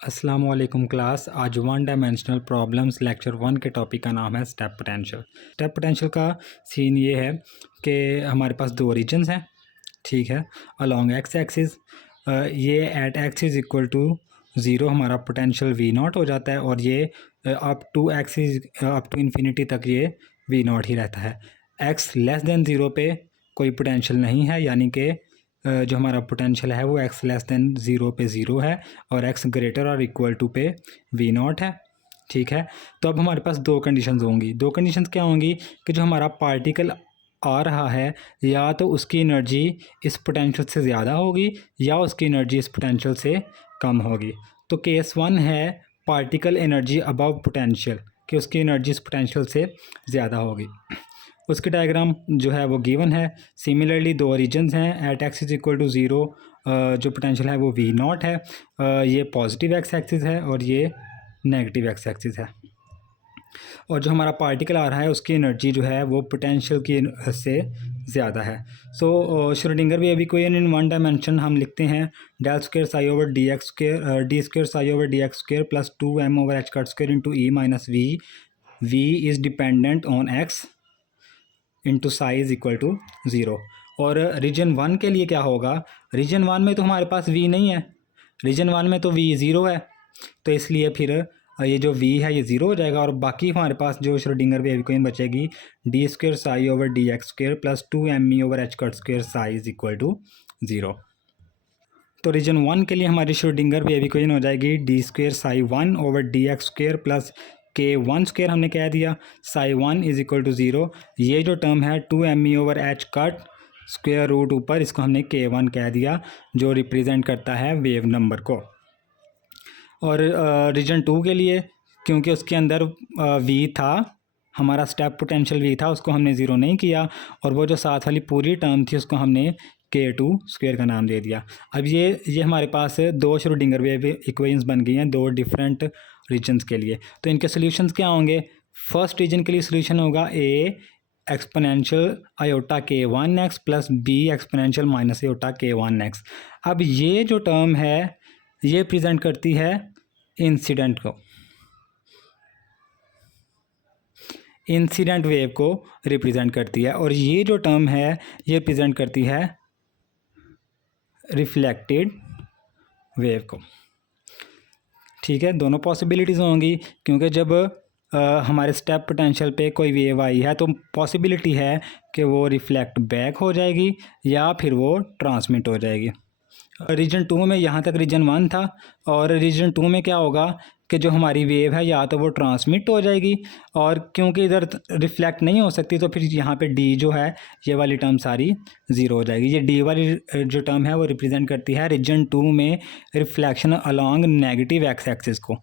अस्सलाम वालेकुम क्लास। आज वन डायमेंशनल प्रॉब्लम्स लेक्चर 1 के टॉपिक का नाम है स्टेप पोटेंशियल। स्टेप पोटेंशियल का सीन ये है कि हमारे पास दो रीजन्स हैं, ठीक है, अलॉन्ग एक्स एक्सिस। ये at x is equal to zero हमारा पोटेंशियल वी नॉट हो जाता है, और ये up to axis up to infinity तक ये वी नॉट ही रहता है। एक्स लेस दैन ज़ीरो पे कोई पोटेंशियल नहीं है, यानी कि जो हमारा पोटेंशियल है वो एक्स लेस दैन ज़ीरो पे ज़ीरो है और एक्स ग्रेटर और इक्वल टू पे वी नॉट है, ठीक है। तो अब हमारे पास दो कंडीशंस होंगी। दो कंडीशंस क्या होंगी कि जो हमारा पार्टिकल आ रहा है या तो उसकी एनर्जी इस पोटेंशियल से ज़्यादा होगी या उसकी एनर्जी इस पोटेंशियल से कम होगी। तो केस वन है पार्टिकल एनर्जी अबव पोटेंशियल, कि उसकी एनर्जी इस पोटेंशियल से ज़्यादा होगी। उसकी डायग्राम जो है वो गिवन है। सिमिलरली दो रीजन्स हैं, at x is equal to zero जो पोटेंशियल है वो वी नॉट है, ये पॉजिटिव एक्स एक्सिस है और ये नेगेटिव एक्स एक्सिस है। और जो हमारा पार्टिकल आ रहा है उसकी एनर्जी जो है वो पोटेंशियल की से ज़्यादा है। So Schrodinger wave equation in one dimension हम लिखते हैं del square psi over d x square d square psi over d x square plus 2m over h cut square into E minus V is dependent on x into psi is equal to zero. और region one के लिए क्या होगा, reason one में तो हमारे पास we नहीं है, रीजन वन में तो वी ज़ीरो है, तो इसलिए फिर ये जो वी है ये ज़ीरो हो जाएगा और बाकी हमारे पास जो श्रोडिंगर वेव इक्वेशन बचेगी d square psi over d x square plus 2m over h cut square psi is equal to zero. तो रीजन वन के लिए हमारी श्रोडिंगर वेव इक्वेशन हो जाएगी d square psi one over d x square plus k one square हमने कह दिया psi one is equal to zero. ये जो टर्म है 2m over h cut square root ऊपर इसको हमने के वन कह दिया, जो रिप्रेजेंट करता है वेव नंबर को। और रीजन टू के लिए क्योंकि उसके अंदर वी था, हमारा स्टेप पोटेंशियल वी था, उसको हमने ज़ीरो नहीं किया और वो जो साथ वाली पूरी टर्म थी उसको हमने K2 स्क्वायर का नाम दे दिया। अब ये हमारे पास दो श्रोडिंगर वेव इक्वेशंस बन गई हैं दो डिफरेंट रीजन्स के लिए। तो इनके सॉल्यूशंस क्या होंगे, फर्स्ट रीजन के लिए सॉल्यूशन होगा A exponential iota K1x plus B exponential minus iota K1x। अब ये जो टर्म है ये प्रेजेंट करती है इंसिडेंट को, इंसिडेंट वेव को रिप्रेजेंट करती है, और ये जो टर्म है ये प्रेजेंट करती है रिफ्लेक्टेड वेव को, ठीक है। दोनों पॉसिबिलिटीज़ होंगी क्योंकि जब हमारे स्टेप पोटेंशियल पे कोई वेव आई है तो पॉसिबिलिटी है कि वो रिफ्लेक्ट बैक हो जाएगी या फिर वो ट्रांसमिट हो जाएगी। रीजन टू में यहाँ तक रीजन वन था, और रीजन टू में क्या होगा कि जो हमारी वेव है या तो वो ट्रांसमिट हो जाएगी, और क्योंकि इधर रिफ्लेक्ट नहीं हो सकती तो फिर यहाँ पे डी जो है ये वाली टर्म सारी ज़ीरो हो जाएगी। ये डी वाली जो टर्म है वो रिप्रेजेंट करती है रीजन टू में reflection along negative x axis को,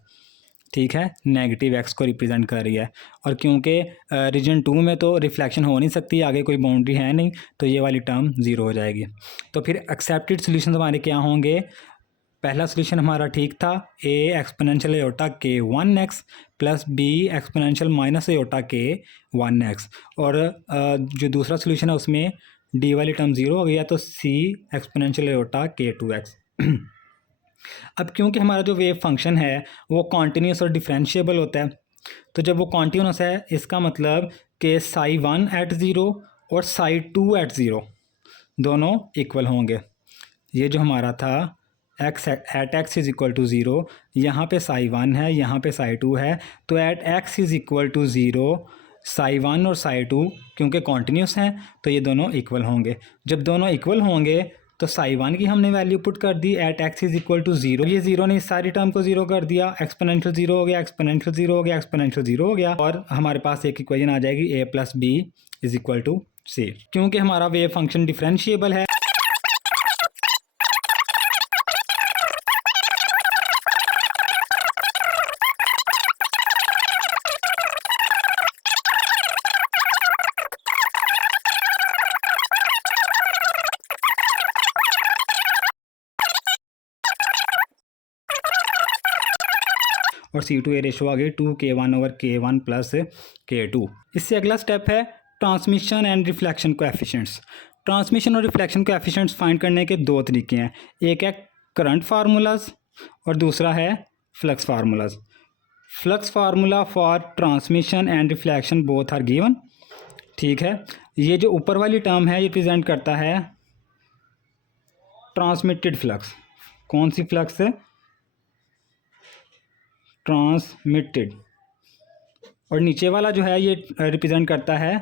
ठीक है, नेगेटिव एक्स को रिप्रेजेंट कर रही है। और क्योंकि रीजन टू में तो रिफ्लेक्शन हो नहीं सकती, आगे कोई बाउंड्री है नहीं, तो ये वाली टर्म ज़ीरो हो जाएगी। तो फिर एक्सेप्टेड सोल्यूशन हमारे क्या होंगे, पहला सोल्यूशन हमारा ठीक था A exponential iota K1x plus B exponential minus iota K1x, और जो दूसरा सोल्यूशन है उसमें D वाली टर्म ज़ीरो हो गया तो C एक्सपोनेंशियल आयोटा K2x। अब क्योंकि हमारा जो वेव फंक्शन है वो कॉन्टीन्यूस और डिफरेंशिएबल होता है, तो जब वो कॉन्टीन्यूस है इसका मतलब कि साई वन एट ज़ीरो और साई टू एट ज़ीरो दोनों इक्वल होंगे। ये जो हमारा था x at x is equal to zero, यहाँ पे साई वन है यहाँ पे साई टू है, तो at x is equal to zero psi one और साई टू क्योंकि कॉन्टीन्यूस हैं तो ये दोनों इक्वल होंगे। जब दोनों इक्वल होंगे तो साई वन की हमने वैल्यू पुट कर दी at x is equal to zero, ये ज़ीरो ने इस सारी टर्म को ज़ीरो कर दिया, एक्सपोनेंशियल ज़ीरो हो गया, एक्सपोनेंशियल ज़ीरो हो गया, एक्सपोनेंशियल ज़ीरो हो गया, और हमारे पास एक इक्वेशन आ जाएगी A plus B is equal to C। क्योंकि हमारा वेव फंक्शन डिफरेंशिएबल है और C2A रेशो आ गई 2K1 over K1 plus K2। इससे अगला स्टेप है transmission and reflection coefficients. Transmission और रिफ्लेक्शन कोएफिशिएंट्स फाइंड करने के दो तरीके हैं, एक है करंट फार्मूलाज और दूसरा है flux formulas. Flux formula for transmission and reflection both are given. ठीक है, ये जो ऊपर वाली टर्म है ये रिप्रेजेंट करता है ट्रांसमिटेड फ्लक्स। कौन सी फ्लक्स है? ट्रांसमिटेड। और नीचे वाला जो है ये रिप्रेजेंट करता है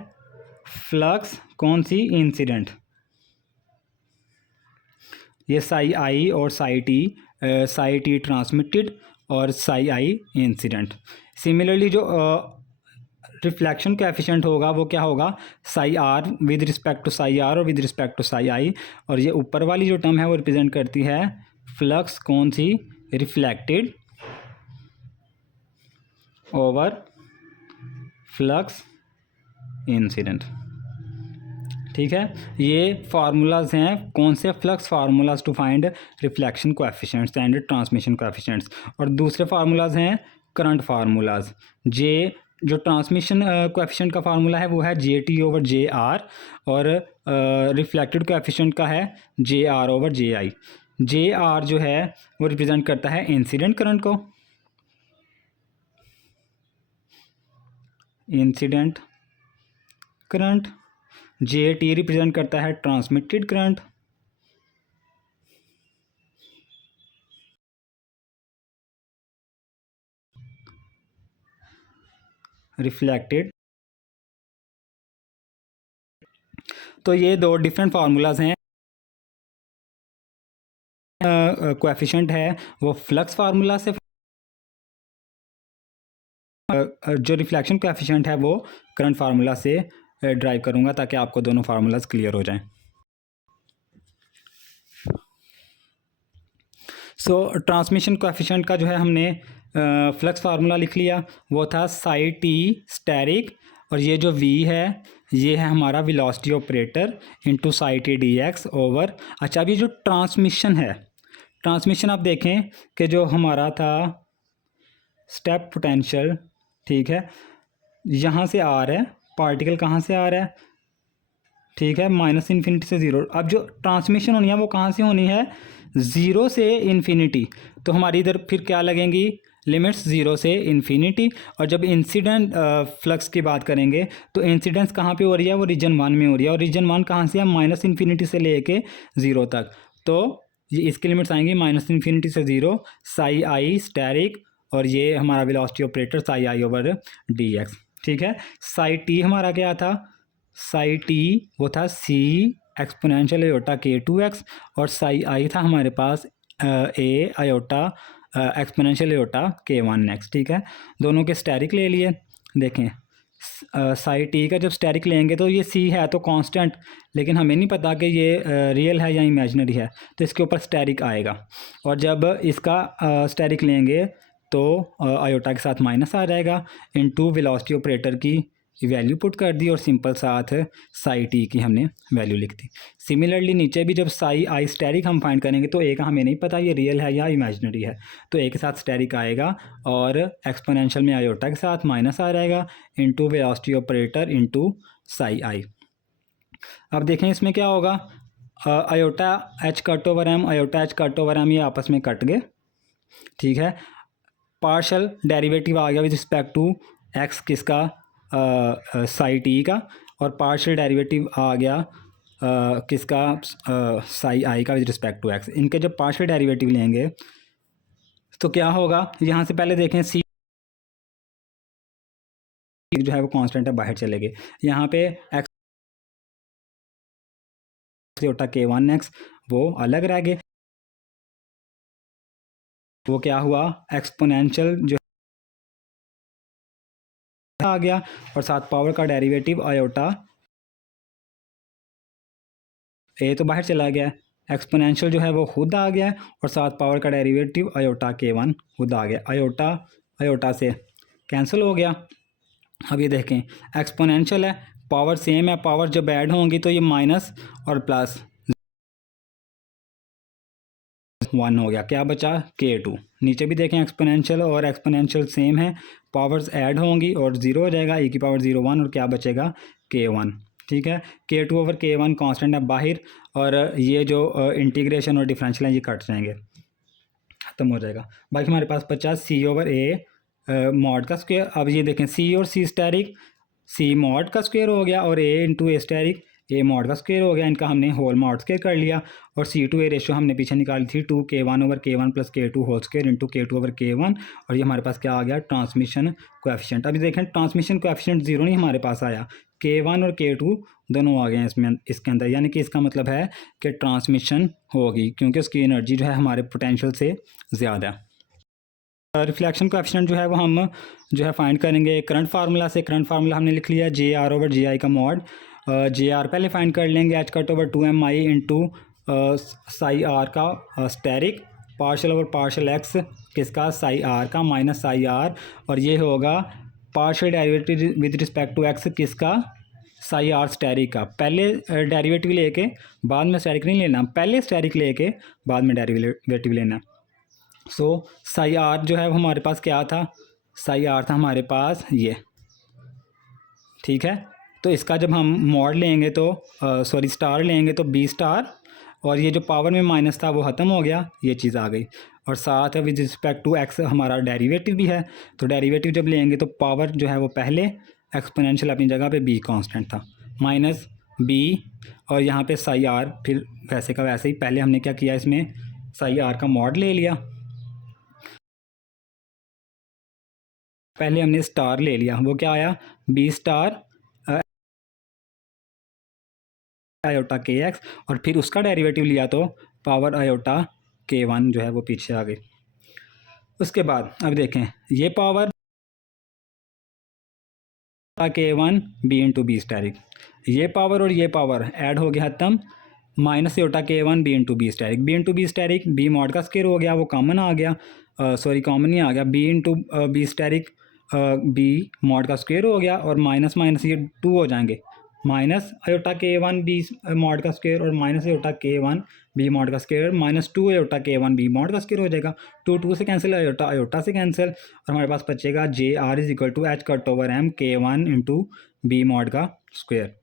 फ्लक्स कौन सी? इंसिडेंट। ये साई आई और साई टी ट्रांसमिटेड और साई आई इंसिडेंट। सिमिलरली जो रिफ्लेक्शन कोएफिशिएंट होगा वो क्या होगा? Psi R with respect to psi R और with respect to psi I. और ये ऊपर वाली जो टर्म है वो रिप्रेजेंट करती है फ्लक्स कौन सी? Reflected over flux incident. ठीक है, ये फार्मूलाज हैं कौन से? Flux formulas to find reflection coefficients and transmission coefficients. और दूसरे फार्मूलाज हैं करंट फार्मूलाज। जे जो ट्रांसमिशन कोएफिशिएंट का फार्मूला है वो है जे टी ओवर जे आर, और रिफ्लेक्टेड कोएफिशिएंट का है जे R over J I. J are जो है वो रिप्रेजेंट करता है इंसिडेंट करंट को, इंसिडेंट करंट। जे टी रिप्रेजेंट करता है ट्रांसमिटेड करंट, रिफ्लेक्टेड। तो ये दो डिफरेंट फार्मूलाज हैं। कोएफिशिएंट है वो फ्लक्स फार्मूला से, जो रिफ्लेक्शन कोएफिशिएंट है वो करंट फार्मूला से ड्राइव करूँगा ताकि आपको दोनों फार्मूलाज क्लियर हो जाएं। सो ट्रांसमिशन कोएफिशिएंट का जो है हमने फ्लक्स फार्मूला लिख लिया, वो था साई टी स्टैरिक, और ये जो वी है ये है हमारा velocity operator into Sai T D x over. अच्छा, अभी जो ट्रांसमिशन है, ट्रांसमिशन आप देखें कि जो हमारा था स्टेप पोटेंशियल, ठीक है, यहाँ से आ रहा है पार्टिकल, कहाँ से आ रहा है? ठीक है, माइनस इन्फिनिटी से ज़ीरो। अब जो ट्रांसमिशन होनी है वो कहाँ से होनी है? ज़ीरो से इन्फिनिटी। तो हमारी इधर फिर क्या लगेंगी? लिमिट्स ज़ीरो से इन्फिनिटी। और जब इंसिडेंट फ्लक्स की बात करेंगे तो इंसिडेंस कहाँ पे हो रही है? वो रीजन वन में हो रही है, और रीजन वन कहाँ से है? माइनस इन्फिनिटी से लेके ज़ीरो तक। तो ये इसकी लिमिट्स आएंगी माइनस इन्फिनिटी से ज़ीरो, साई आई स्टैरिक, और ये हमारा वेलोसिटी ऑपरेटर साई आई ओवर डी एक्स। ठीक है, साई टी हमारा क्या था? साई टी वो था सी एक्सपोनेंशियल आयोटा के टू एक्स, और साई आई था हमारे पास ए आयोटा एक्सपोनेंशियल आयोटा के वन एक्स। ठीक है, दोनों के स्टैरिक ले लिए। देखें साई टी का जब स्टैरिक लेंगे तो ये सी है तो कांस्टेंट, लेकिन हमें नहीं पता कि ये रियल है या इमेजिनरी है, तो इसके ऊपर स्टैरिक आएगा। और जब इसका स्टैरिक लेंगे तो आयोटा के साथ माइनस आ जाएगा, इनटू वेलोसिटी ऑपरेटर की वैल्यू पुट कर दी, और सिंपल साथ साई टी की हमने वैल्यू लिख दी। सिमिलरली नीचे भी जब साई आई स्टैरिक हम फाइंड करेंगे तो ए का हमें नहीं पता ये रियल है या इमेजिनरी है, तो ए के साथ स्टैरिक आएगा, और एक्सपोनेंशियल में आयोटा के साथ माइनस आ जाएगा, into velocity operator into psi i. अब देखें इसमें क्या होगा? Iota h cut over m, iota h cut over m, ये आपस में कट गए। ठीक है, पार्शल डेरिवेटिव आ गया विद रिस्पेक्ट टू एक्स किसका? साई टी का, और पार्शियल डेरिवेटिव आ गया किसका? साई आई का विद रिस्पेक्ट टू एक्स। इनके जब पार्शियल डेरिवेटिव लेंगे तो क्या होगा? यहाँ से पहले देखें सी जो है वो कांस्टेंट है, बाहर चले गए। यहाँ पे एक्स आयोटा के वन एक्स वो अलग रह गए। वो क्या हुआ? एक्सपोनेंशियल जो आ गया, और साथ पावर का डेरिवेटिव आयोटा ए तो बाहर चला गया, एक्सपोनेंशियल जो है वो खुद आ गया, और साथ पावर का डेरिवेटिव आयोटा के वन खुद आ गया। आयोटा आयोटा से कैंसिल हो गया। अब ये देखें एक्सपोनेंशियल है, पावर सेम है, पावर जब ऐड होंगी तो ये माइनस और प्लस वन हो गया, क्या बचा? के टू। नीचे भी देखें एक्सपोनेंशियल और एक्सपोनेंशियल सेम है, पावर्स ऐड होंगी और ज़ीरो हो जाएगा, e की पावर 0 1, और क्या बचेगा? के वन। ठीक है, के टू ओवर के वन कॉन्स्टेंट है बाहर, और ये जो इंटीग्रेशन और डिफरेंशियल है ये कट जाएंगे। ख़त्म हो जाएगा। बाकी हमारे पास बचा सी ओवर ए मॉड का स्क्वायर। अब ये देखें सी और सी स्टैरिक, सी मॉड का स्क्वायर हो गया और ए into A asterisk A mod का स्क्वायर हो गया। इनका हमने होल मॉड स्क्वायर कर लिया और सी टू ए रेशियो हमने पीछे निकाली थी 2k1 over k1 plus k2 whole square into k2 over k1। और ये हमारे पास क्या आ गया, ट्रांसमिशन कोएफिशिएंट। अभी देखें ट्रांसमिशन कोएफिशिएंट जीरो नहीं हमारे पास आया, k1 और k2 दोनों आ गए हैं इसमें, इसके अंदर, यानी कि इसका मतलब है कि ट्रांसमिशन होगी क्योंकि उसकी एनर्जी जो है हमारे पोटेंशियल से ज़्यादा है। रिफ्लेक्शन कोएफिशिएंट जो है वो हम जो है फाइंड करेंगे करंट फार्मूला से। करंट फार्मूला हमने लिख लिया J R over J I का मॉड। जे आर पहले फाइंड कर लेंगे, h cut over 2m I into psi R का asterisk partial over partial x किसका, साई आर का माइनस साई आर, और ये होगा partial derivative with respect to x किसका, साई आर स्टेरिक का। पहले डेरिवेटिव लेके बाद में स्टेरिक नहीं लेना, पहले स्टेरिक लेके बाद में डेरिवेटिव लेना। सो साई आर जो है वो हमारे पास क्या था, साई आर था हमारे पास ये, ठीक है। तो इसका जब हम मॉड लेंगे तो सॉरी स्टार लेंगे तो बी स्टार, और ये जो पावर में माइनस था वो ख़त्म हो गया, ये चीज़ आ गई। और साथ विद रिस्पेक्ट टू एक्स हमारा डेरिवेटिव भी है, तो डेरिवेटिव जब लेंगे तो पावर जो है वो पहले एक्सपोनेंशियल अपनी जगह पे बी कांस्टेंट था माइनस बी, और यहाँ पे साई आर फिर वैसे का वैसे ही। पहले हमने क्या किया, इसमें साई आर का मॉड ले लिया, पहले हमने स्टार ले लिया, वो क्या आया बी स्टार आयोटा के एक्स, और फिर उसका डेरिवेटिव लिया तो पावर आयोटा k1 जो है वो पीछे आ गई। उसके बाद अब देखें ये power k1 B into B asterisk, ये पावर और ये पावर ऐड हो गया खत्म, minus iota k1 B into B asterisk, B into B asterisk B mod का स्क्वायर हो गया, वो कॉमन आ गया, सॉरी कॉमन नहीं आ गया, B into B asterisk B mod का स्क्वायर हो गया, और माइनस माइनस ये 2 हो जाएंगे, minus iota k1 B mod का स्क्वायर और minus iota k1 B mod का square minus 2 iota k1 B mod का स्क्वायर हो जाएगा। 2 से कैंसिल, अयोटा अयोटा से कैंसिल, और हमारे पास बचेगा J R is equal to h cut over m k1 into B mod का स्क्वायर।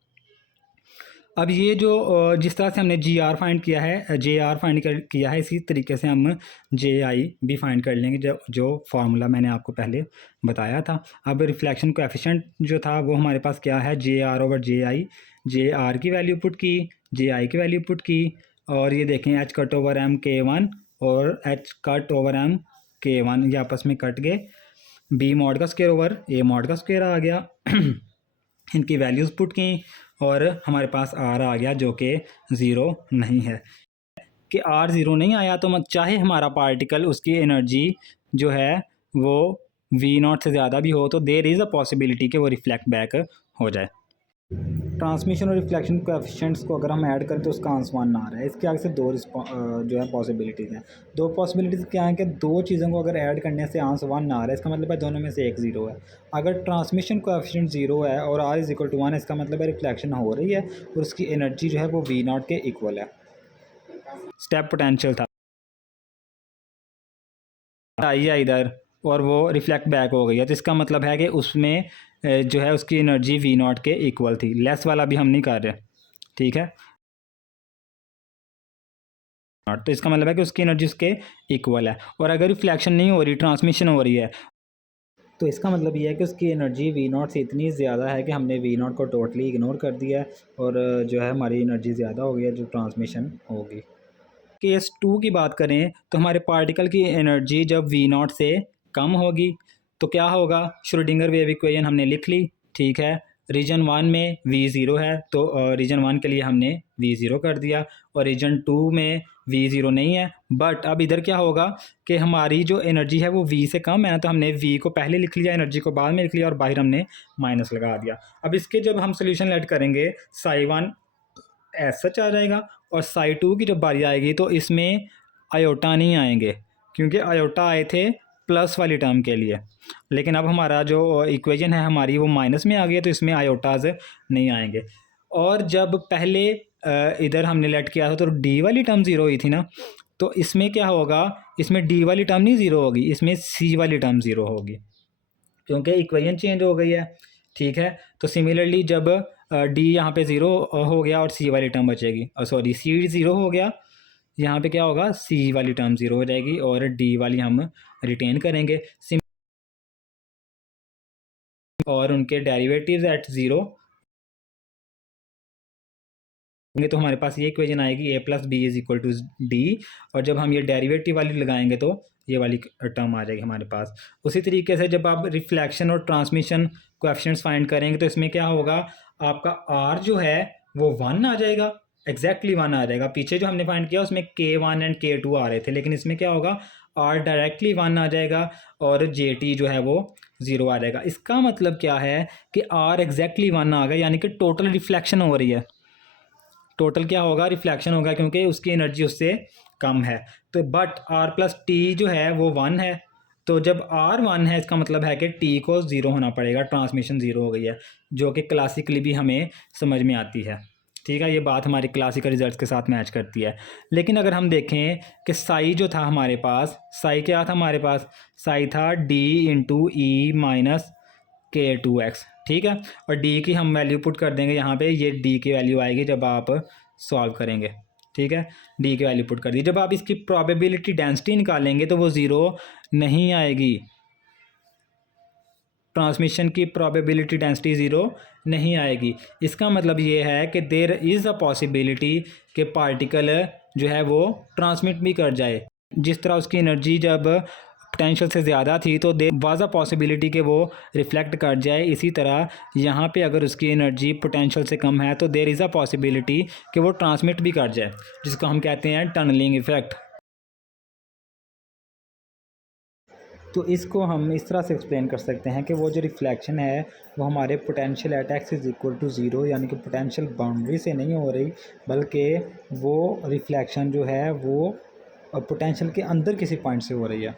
अब ये जो जिस तरह से हमने जी आर फाइंड किया है, जे आर फाइंड किया है, इसी तरीके से हम जे आई भी फाइंड कर लेंगे, जो फार्मूला मैंने आपको पहले बताया था। अब रिफ्लेक्शन कोएफिशिएंट जो था वो हमारे पास क्या है, जे R over J I, J are की वैल्यू पुट की, जे आई की वैल्यू पुट की, और ये देखें H cut over m k1 और H cut over m k1 ये आपस में कट गए, बी मॉड का स्क्वायर ओवर ए मॉड का स्क्वायर आ गया इनकी वैल्यूज़ पुट की और हमारे पास आर आ गया जो कि ज़ीरो नहीं है। कि आर ज़ीरो नहीं आया तो मत चाहे हमारा पार्टिकल उसकी एनर्जी जो है वो वी नॉट से ज़्यादा भी हो तो देयर इज़ अ पॉसिबिलिटी कि वो रिफ्लेक्ट बैक हो जाए। ट्रांसमिशन और रिफ्लेक्शन कोएफिशिएंट्स को अगर हम ऐड करें तो उसका आंसर 1 आ रहा है। इसके आगे से दो जो है पॉसिबिलिटीज़ हैं। दो पॉसिबिलिटीज़ क्या हैं कि दो चीज़ों को अगर ऐड करने से आंसर 1 आ रहा है, इसका मतलब है दोनों में से एक ज़ीरो है। अगर ट्रांसमिशन कोएफिशिएंट ज़ीरो है और आर इज़ इक्वल टू 1 इसका मतलब है रिफ्लेक्शन हो रही है और उसकी एनर्जी जो है वो वी नॉट के इक्वल है। स्टेप पोटेंशियल था आई है इधर और वो रिफ्लेक्ट बैक हो गई है, तो इसका मतलब है कि उसमें जो है उसकी एनर्जी वी नॉट के इक्वल थी। लेस वाला भी हम नहीं कर रहे, ठीक है, तो इसका मतलब है कि उसकी एनर्जी उसके इक्वल है। और अगर रिफ्लेक्शन नहीं हो रही, ट्रांसमिशन हो रही है, तो इसका मतलब ये है कि उसकी एनर्जी वी नॉट से इतनी ज़्यादा है कि हमने वी नॉट को टोटली इग्नोर कर दिया है और जो है हमारी एनर्जी ज़्यादा हो गई है जो ट्रांसमिशन होगी। केस 2 की बात करें तो हमारे पार्टिकल की एनर्जी जब वी नॉट से कम होगी तो क्या होगा, श्रोडिंगर वेव इक्वेशन हमने लिख ली, ठीक है। रीजन 1 में वी ज़ीरो है तो रीजन 1 के लिए हमने वी ज़ीरो कर दिया और रीजन 2 में वी ज़ीरो नहीं है। बट अब इधर क्या होगा कि हमारी जो एनर्जी है वो वी से कम है ना, तो हमने वी को पहले लिख लिया, एनर्जी को बाद में लिख लिया और बाहर हमने माइनस लगा दिया। अब इसके जब हम सोल्यूशन लेट करेंगे साई 1 एज सच आ जाएगा और साई 2 की जब बारी आएगी तो इसमें आयोटा नहीं आएंगे क्योंकि आयोटा आए थे प्लस वाली टर्म के लिए, लेकिन अब हमारा जो इक्वेशन है हमारी वो माइनस में आ गई है तो इसमें आयोटाज नहीं आएंगे। और जब पहले इधर हमने लेट किया था तो डी वाली टर्म ज़ीरो हुई थी ना, तो इसमें क्या होगा, इसमें डी वाली टर्म नहीं ज़ीरो होगी, इसमें सी वाली टर्म ज़ीरो होगी क्योंकि इक्वेशन चेंज हो गई है, ठीक है। तो सिमिलरली जब डी यहाँ पे ज़ीरो हो गया और सी वाली टर्म बचेगी, सॉरी सी ज़ीरो हो गया, यहाँ पे क्या होगा, सी वाली टर्म ज़ीरो हो जाएगी और डी वाली हम रिटेन करेंगे और उनके डेरिवेटिव्स एट ज़ीरो तो हमारे पास ये इक्वेशन आएगी A plus B is equal to D, और जब हम ये डेरिवेटिव वाली लगाएंगे तो ये वाली टर्म आ जाएगी हमारे पास। उसी तरीके से जब आप रिफ्लेक्शन और ट्रांसमिशन कोएफिशिएंट्स फाइंड करेंगे तो इसमें क्या होगा, आपका आर जो है वो 1 आ जाएगा, एग्जैक्टली 1 आ जाएगा। पीछे जो हमने फाइंड किया उसमें K1 एंड K2 आ रहे थे, लेकिन इसमें क्या होगा, आर डायरेक्टली 1 आ जाएगा और JT जो है वो 0 आ जाएगा। इसका मतलब क्या है कि आर एग्जैक्टली 1 आ गया, यानी कि टोटल रिफ्लेक्शन हो रही है। टोटल क्या होगा, रिफ्लेक्शन होगा, क्योंकि उसकी एनर्जी उससे कम है। तो बट आर प्लस टी जो है वो 1 है, तो जब आर 1 है इसका मतलब है कि टी को 0 होना पड़ेगा, ट्रांसमिशन 0 हो गई है, जो कि क्लासिकली भी हमें समझ में आती है। ठीक है, ये बात हमारे क्लासिकल रिजल्ट्स के साथ मैच करती है। लेकिन अगर हम देखें कि साई जो था हमारे पास, साई क्या था हमारे पास, साई था D into E minus K2x, ठीक है, और डी की हम वैल्यू पुट कर देंगे यहाँ पे, ये डी की वैल्यू आएगी जब आप सॉल्व करेंगे। ठीक है, डी की वैल्यू पुट कर दी। जब आप इसकी प्रोबेबिलिटी डेंसिटी निकालेंगे तो वो 0 नहीं आएगी, ट्रांसमिशन की प्रोबेबिलिटी डेंसिटी 0 नहीं आएगी। इसका मतलब ये है कि देयर इज़ अ पॉसिबिलिटी कि पार्टिकल जो है वो ट्रांसमिट भी कर जाए। जिस तरह उसकी एनर्जी जब पोटेंशियल से ज़्यादा थी तो देयर वाज अ पॉसिबिलिटी कि वो रिफ्लेक्ट कर जाए, इसी तरह यहाँ पे अगर उसकी एनर्जी पोटेंशियल से कम है तो देयर इज़ अ पॉसिबिलिटी कि वो ट्रांसमिट भी कर जाए, जिसको हम कहते हैं टनलिंग इफ़ेक्ट। तो इसको हम इस तरह से एक्सप्लेन कर सकते हैं कि वो जो रिफ्लेक्शन है वो हमारे potential at x is equal to 0, यानी कि पोटेंशियल बाउंड्री से नहीं हो रही, बल्कि वो रिफ्लेक्शन जो है वो पोटेंशियल के अंदर किसी पॉइंट से हो रही है।